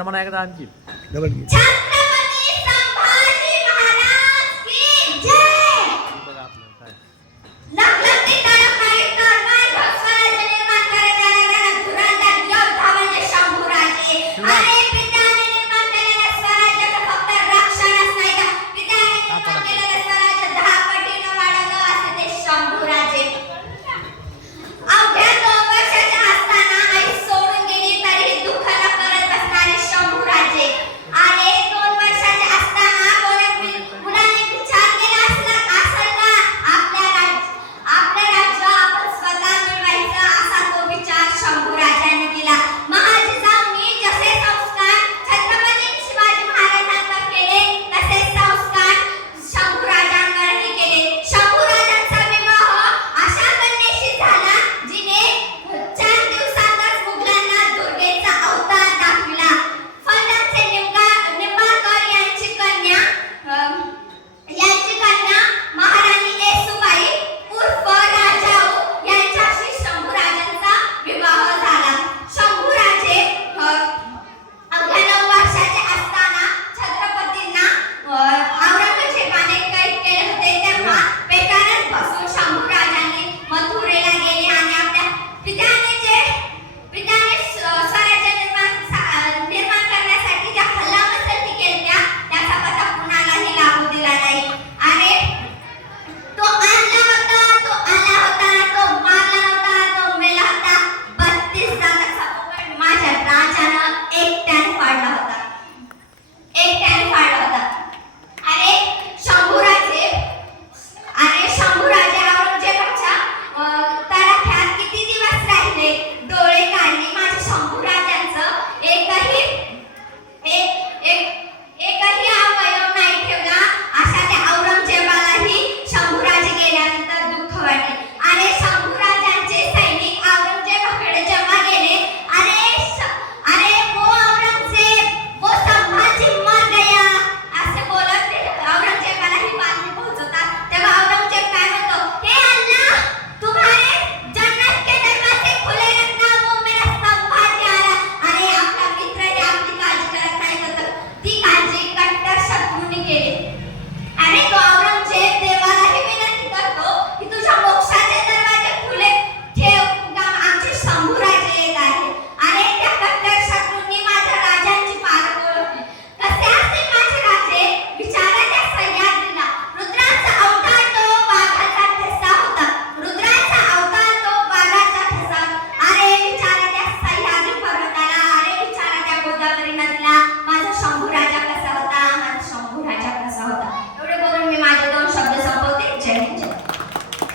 එනමනයක දාංචි double ගිය.